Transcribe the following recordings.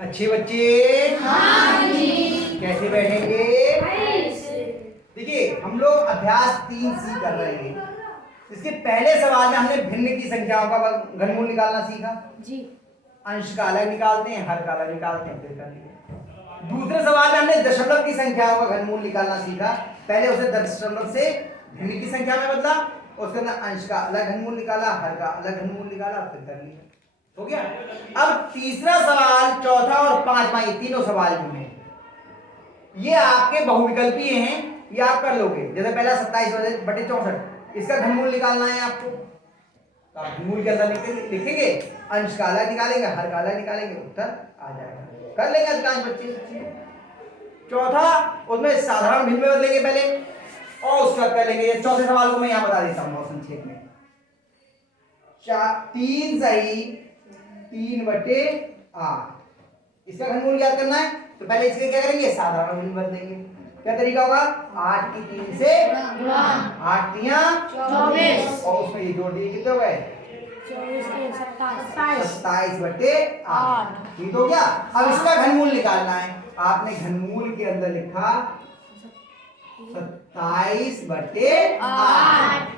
अच्छे बच्चे हाँ जी। कैसे बैठेंगे? देखिए हम लोग अभ्यास 3C कर रहे हैं। इसके पहले सवाल में हमने भिन्न की संख्याओं का घनमूल निकालना सीखा जी। अंश का अलग निकालते हैं, हर का अलग निकालते हैं, फिर कर लिए। दूसरे सवाल में हमने दशमलव की संख्याओं का घनमूल निकालना सीखा। पहले उसे दशमलव से भिन्न की संख्या में बदला, उसके अंदर अंश का अलग घनमूल निकाला, हर का अलग घनमूल निकाला, फिर कर लिया। हो गया। अब तीसरा सवाल, चौथा और पांचवा, ये तीनों सवाल जो हैं ये आपके बहुविकल्पीय हैं, ये आप कर लोगे। जैसे पहला 27/64, इसका घनमूल निकालना है आपको, तो आप घनमूल के अंदर लिखेंगे, अंश का अलग निकालेंगे, हर का अलग निकालेंगे, उत्तर आ जाएगा। कर लेंगे अधिकांश बच्चे। चौथा, उसमें साधारण भिन्न में बदलेंगे पहले और उसका कर लेंगे। चौथे सवाल को मैं यहां बता देता हूं बहुत संक्षेप में। 3 सही 3/8, इसका घनमूल याद करना है तो पहले इसके क्या करेंगे, साधारण भिन्न बदलेंगे। क्या तरीका होगा, 8 की 3 से 8 तियां 24 और उसमें ये जोड़ दिए, कितने हो गए, 27/8। ठीक हो गया। अब इसका घनमूल निकालना है। आपने घनमूल के अंदर लिखा 27/8।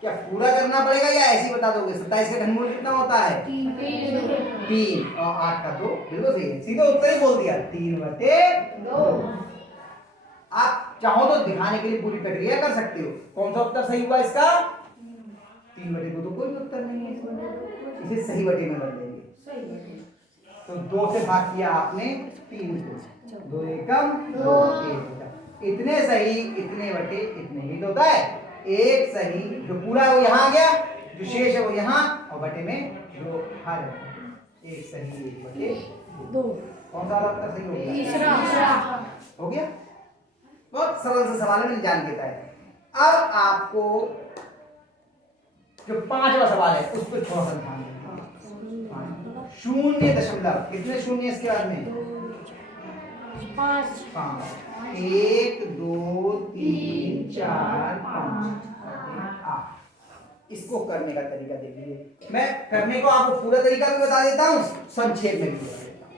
क्या पूरा करना पड़ेगा या ऐसे ही बता दोगे? 27 का घनमूल कितना होता है, 3 और 8 का 2। बिल्कुल सही है, सीधे उत्तर ही बोल दिया, 3/2। आप चाहो तो दिखाने के लिए पूरी प्रक्रिया कर सकते हो। कौन सा उत्तर सही हुआ इसका, 3/2 तो कोई उत्तर नहीं है, इसे सही बटे में बदलेंगे। तो 2 से भाग किया आपने 3 को, 2 एकम 2, 1 इतने सही, इतने बटे इतने, ही तो होता है। एक सही, जो पूरा है वो यहाँ आ गया, जो शेष है वो यहाँ, और बटे में जो हर एक सही 1/2। कौन सा उत्तर सही हो गया, तीसरा हो गया। बहुत सरल से सवाल है, मैंने जान देता है। अब आपको जो पांचवा सवाल है उस पर थोड़ा सा ध्यान देना। 0., कितने शून्य इसके बाद में, 5। 1 2 3 4 5 8। इसको करने का तरीका देखिए। मैं करने को आपको पूरा तरीका भी बता देता हूं, संक्षेप में भी बता देता हूं।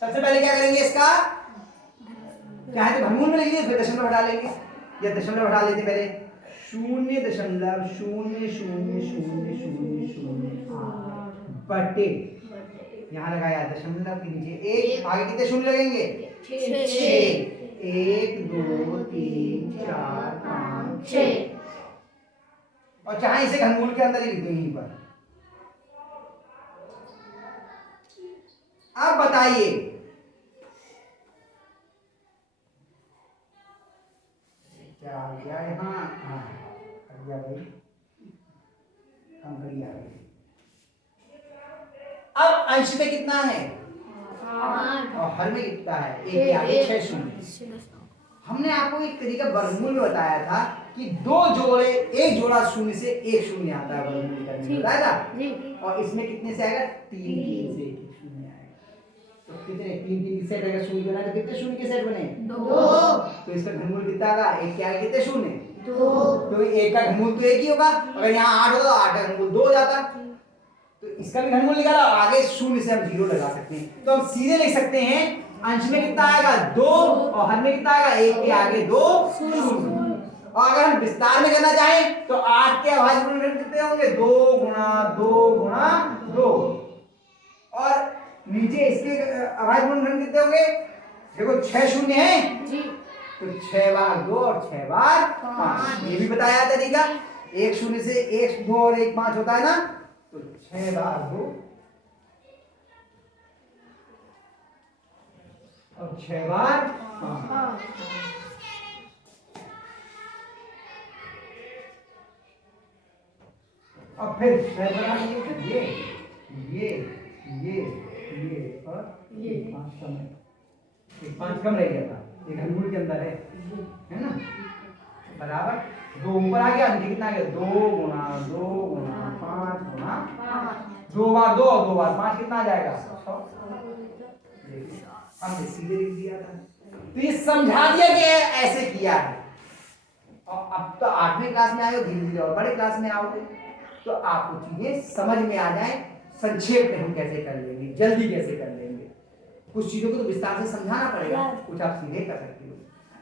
सबसे पहले क्या करेंगे, इसका क्या है तो घनमूल में लिखिए, फिर दशमलव हटा लेंगे, या दशमलव हटा लेते पहले। 0.0000008 बटे, यहाँ लगाया दशमलव के नीचे 1, आगे कितने शून्य लगेंगे, 6। 1 2 3 4 5 6, और चाहे इसे घनमूल के अंदर ही लिख दो यहीं पर। अब बताइए, क्या आ गया यहाँ, आ गया भाई, अंक आ गई। अब अंश में कितना है, और हर में कितना है, 1 के आगे 6 शून्य। हमने आपको एक तरीका वर्गमूल में बताया था कि 2 जोड़े, एक जोड़ा शून्य से 1 शून्य आता है वर्गमूल करने में, बताया था। और इसमें कितने से आएगा, 3 से 1 शून्य आएगा। तो कितने 3 के सेट अगर शून्य बना तो कितने शून्य के सेट बने, 2। तो इसका घनमूल कितना आएगा, 1 के आगे कितने शून्य, 2। तो 1 का घनमूल तो 1 ही होगा। अगर यहाँ 8 होता तो 8 का घनमूल 2 हो जाता। तो इसका भी घनमूल निकाला, आगे शून्य से हम 0 लगा सकते हैं। तो हम सीधे लिख सकते हैं, अंश में कितना आएगा 2 और हर में कितना आएगा, 1 के आगे 2 शून्य। और अगर हम विस्तार में करना चाहें तो 8 के अभाज्य गुणनखंड कितने होंगे, 2 गुणा 2 गुणा 2, और नीचे इसके अभाज्य गुणनखंड कितने होंगे, देखो 6 शून्य है जी, तो 6 बार 2 और 6 बार 5। ये भी बताया तरीका, 1 शून्य से 1 2 और 1 5 होता है ना, तो 6 बार 2 और 6 बार 5। और फिर 6 बनाएंगे, ये और ये 5 कम है, 5 कम रह गया था, ये घनमूल के अंदर है ना, बराबर 2 ऊपर आ गया, नीचे कितना आ गया, 2 गुणा 2 गुणा 5 गुणा 2 बार 2 और 2 बार 5 कितना आ जाएगा, 100। हमने सीधे लिख दिया था, तो ये समझा दिया कि ऐसे किया है। और अब तो 8वीं क्लास में आए हो, धीरे धीरे और बड़े क्लास में आओगे तो आपको चीजें समझ में आ जाए, संक्षेप में हम कैसे कर लेंगे, जल्दी कैसे कर लेंगे। कुछ चीजों को तो विस्तार से समझाना पड़ेगा, कुछ आप सीधे कर सकते हो।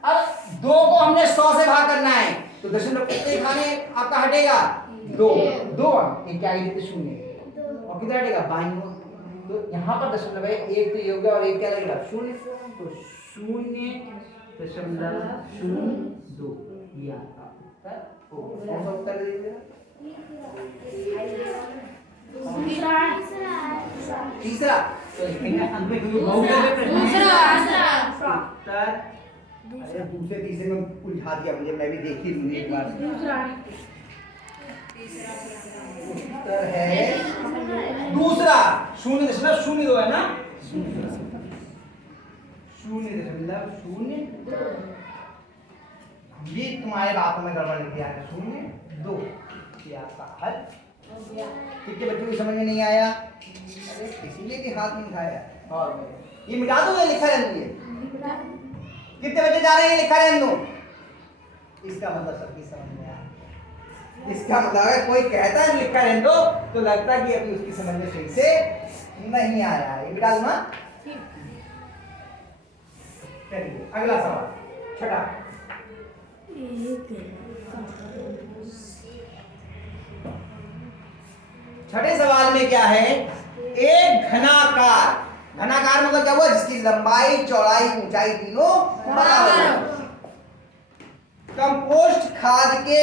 अब 2 को हमने 100 से भाग करना है तो दशमलव कितने खाने आपका हटेगा 2 एक क्या आएगी 0 और कितना हटेगा बाईं ओर। तो यहाँ पर दशमलव है, एक तो ये हो गया और एक क्या लगेगा 0, तो 0.02 ये आपका उत्तर होगा। कौन सा उत्तर दीजिएगा? तीसरा। तो लिखेंगे अंत में क्योंकि बहुपद में प्रश्न है उत्तर। अरे दूसरे तीसरे में उलझा दिया मुझे, मैं भी देख ही लूंगी एक बार। उत्तर है दूसरा 0.02 है ना 0.02। ये तुम्हारे बातों में गड़बड़ लिख दिया है 0.2 ये आपका हल। कितने बच्चों को समझ में नहीं आया? अरे इसीलिए कि हाथ नहीं उठाया। और ये मिटा दो, लिखा रहने दो। कितने बच्चे जा रहे हैं लिखा रहने दो? इसका मतलब सबकी समझ में आया। इसका मतलब अगर कोई कहता है लिखा रहने दो तो लगता है कि अभी उसकी समझ में सही से नहीं आया। ये मिटा दूंगा। चलिए अगला सवाल छठा। छठे सवाल में क्या है? एक घनाकार, घनाकार मतलब क्या हुआ? जिसकी लंबाई चौड़ाई ऊंचाई तीनों बराबर हो। कंपोस्ट खाद के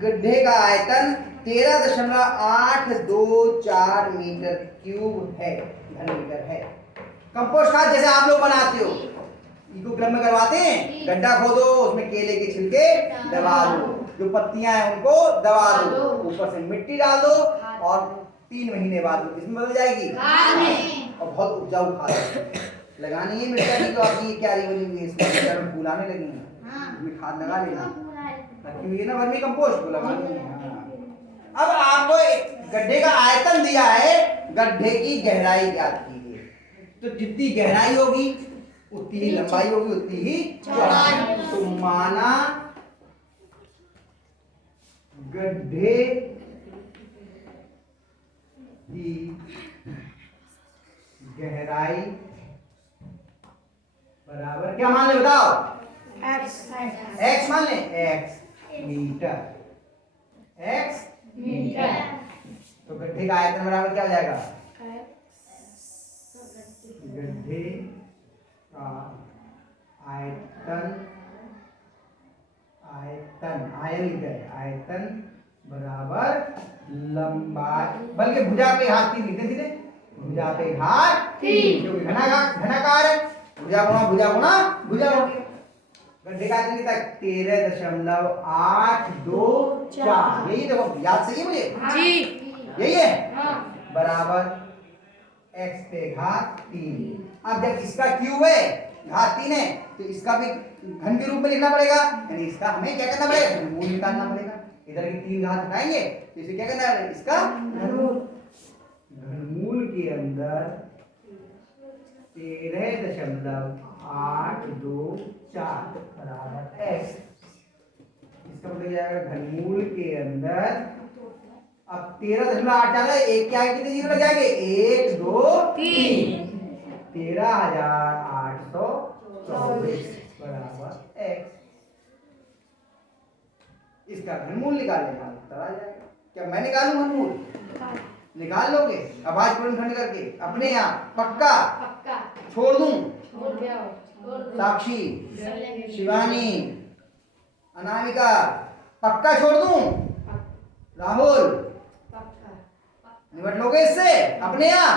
गड्ढे का आयतन 13.824 मीटर क्यूब है, घन मीटर है। कंपोस्ट खाद जैसे आप लोग बनाते हो, इको क्लब में करवाते हैं, गड्ढा खोदो, उसमें केले के छिलके दबा दो, जो पत्तियां हैं उनको दबा दो, ऊपर से मिट्टी डाल दो और 3 महीने बाद इसमें बदल जाएगी और बहुत उपजाऊ खाद लगानी है। मिर्चा तो आपकी क्यारी बनी हुई है, इसमें फूल आने लगी है, इसमें खाद लगा लेना, ताकि ये ना वर्मी कंपोस्ट को लगा लेना। अब आपको गड्ढे का आयतन दिया है, गड्ढे की गहराई ज्ञात कीजिए। तो जितनी गहराई होगी उतनी ही लंबाई होगी, उतनी ही चौड़ाई। तो माना गड्ढे की गहराई बराबर क्या मान ले बताओ? x मान ले, x मीटर, x मीटर। तो गड्ढे का आयतन बराबर क्या हो जाएगा? गड्ढे का आयतन, आयन लिख गए, आयतन बराबर लंबाई, बल्कि भुजा पे घात 3 लिखते सीधे, भुजा पे घात 3, क्योंकि घनाकार है, भुजा गुणा भुजा गुणा भुजा हो गया। गड्ढे का आयतन कितना? 13.824। यही देखो, याद सही है मुझे जी, यही है बराबर x पे घात 3। अब जब इसका क्यूब है, घात 3 है, तो इसका भी घन के रूप में लिखना पड़ेगा, यानी इसका हमें क्या करना पड़ेगा? घनमूल निकालना पड़ेगा। इधर की 3 घात हटाएंगे तो इसे क्या करना है? इसका घनमूल। घनमूल के अंदर 13.824 बराबर x। इसका मतलब जाएगा घनमूल के अंदर, अब 13.8 है, एक क्या है, कितने जीरो लग जाएंगे? 1 2 3, 13,824 बराबर x। इसका घनमूल निकाल लेना, उत्तर आ जाएगा। क्या मैं निकालूं घनमूल? निकाल लोगे? आवाज पूर्णखंड करके अपने यहाँ पक्का छोड़ दूं? साक्षी, शिवानी, अनामिका पक्का छोड़ दूं? राहुल निपट लोगे इससे अपने यहाँ?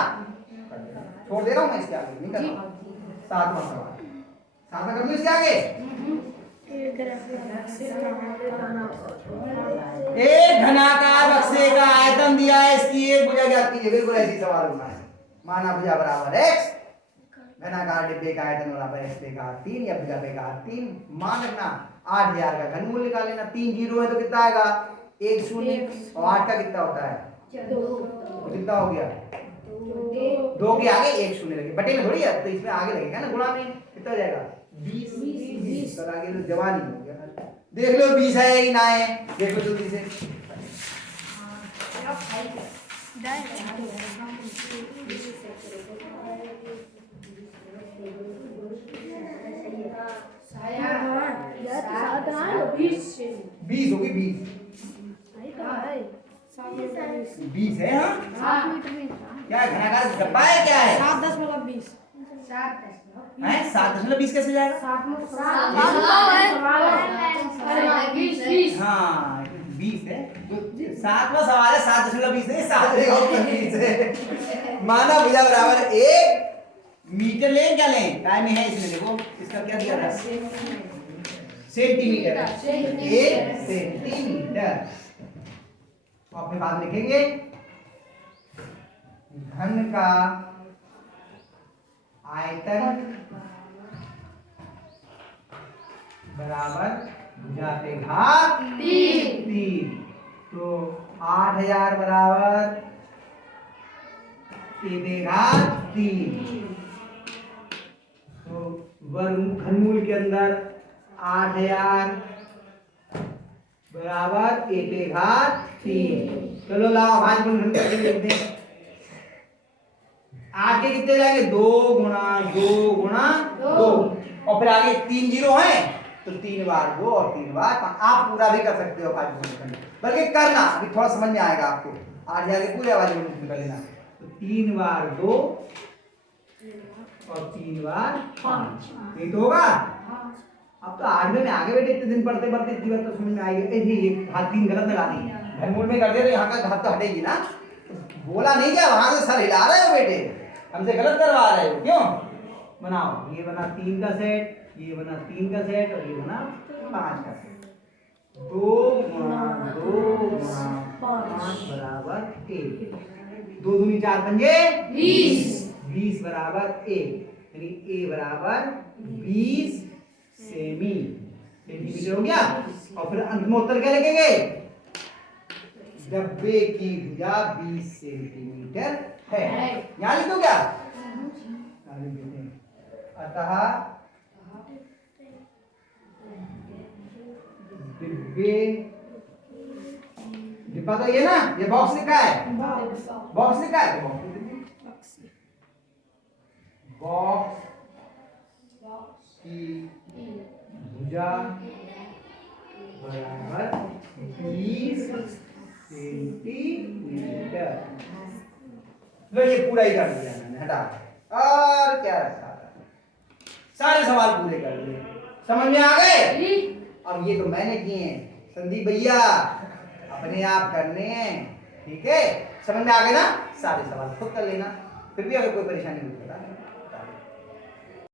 छोड़ दे रहा हूं मैं, इसके आगे नहीं कर रहा। 7वां सवाल, 7वां कर दूं इसके आगे। एक घनाकार बक्से का आयतन दिया है, इसकी एक भुजा ज्ञात कीजिए। बिल्कुल ऐसी सवाल होना है। माना भुजा बराबर x, घनाकार डिब्बे का आयतन बराबर x पे घात 3 या भुजा पे घात 3। मान रखना 8000 का घनमूल निकाल लेना। 3 जीरो है तो कितना आएगा? 1 0 और 8 का कितना होता है? 2। कितना हो गया? 2 के आगे 1 0 लगे, बटे में थोड़ी है, तो इसमें आगे लगेगा ना, गुणा में। कितना हो जाएगा? 20। तो आगे तो जवान ही हो गया। देख लो 20 है कि ना है, देखो जल्दी से। 20 है। हाँ 7 मीटर में क्या है, घनाकार डब्बा है क्या है? 7.20 हैं 7.20 कैसे जाएगा? 7 में हाँ 20 है तो 7वां सवाल है 7.20 नहीं 7.20 है। माना भुजा बराबर 1 मीटर लें क्या लें, टाइम है इसमें देखो इसका क्या दिया था सेंटीमीटर, 1 सेंटीमीटर। तो अपने बाद लिखेंगे घन का आयतन बराबर भुजा पे घात 3। तो 8000 बराबर ए पे घात 3। तो वर्ग घनमूल के अंदर 8000 बराबर ए पे घात 3। चलो लाओ भाजपन घन करके लिख दें। आगे कितने जाएंगे 2 गुणा 2 गुणा 2 और फिर आगे 3 जीरो है तो 3 बार 2 और 3 बार 5। आप पूरा भी कर सकते हो भाजपन बल्कि करना अभी थोड़ा समझ में आएगा आपको। 8000 के पूरे आवाज में कर लेना। तो 3 बार 2 और 3 बार 5 ये तो होगा। अब तो 8वें में आगे बेटे इतने दिन पढ़ते पढ़ते इतनी बार तो समझ में आएगी। ये हाथ 3 गलत लगा दी घनमूल में कर दे तो यहाँ का हाथ तो हटेगी ना। तो बोला नहीं क्या वहां से सर हिला रहे हो बेटे, हमसे गलत करवा रहे हो क्यों। बनाओ ये बना 3 का सेट, ये बना 3 का सेट और ये बना 5 का सेट। 2 गुणा 2 गुणा 5 बराबर 1। 2 दूनी 4 पंजे 20 बराबर 1 यानी a बराबर 20 सेंटीमीटर हो गया। और फिर अंत में उत्तर क्या लिखेंगे, डब्बे की भुजा 20 सेंटीमीटर है। यहाँ लिखो क्या, अतः डिब्बा तो ये ना, ये बॉक्स लिखा है, बॉक्स लिखा है तो बॉक्स की भुजा बराबर 20 सेंटीमीटर। लो ये पूरा ही कर दिया मैंने, हटा और क्या रखा, सारे सवाल पूरे कर दिए। समझ में आ गए। अब ये तो मैंने किए हैं संदीप भैया, अपने आप करने हैं। ठीक है समझ में आ गए ना, सारे सवाल खुद कर लेना। फिर भी अगर कोई परेशानी हो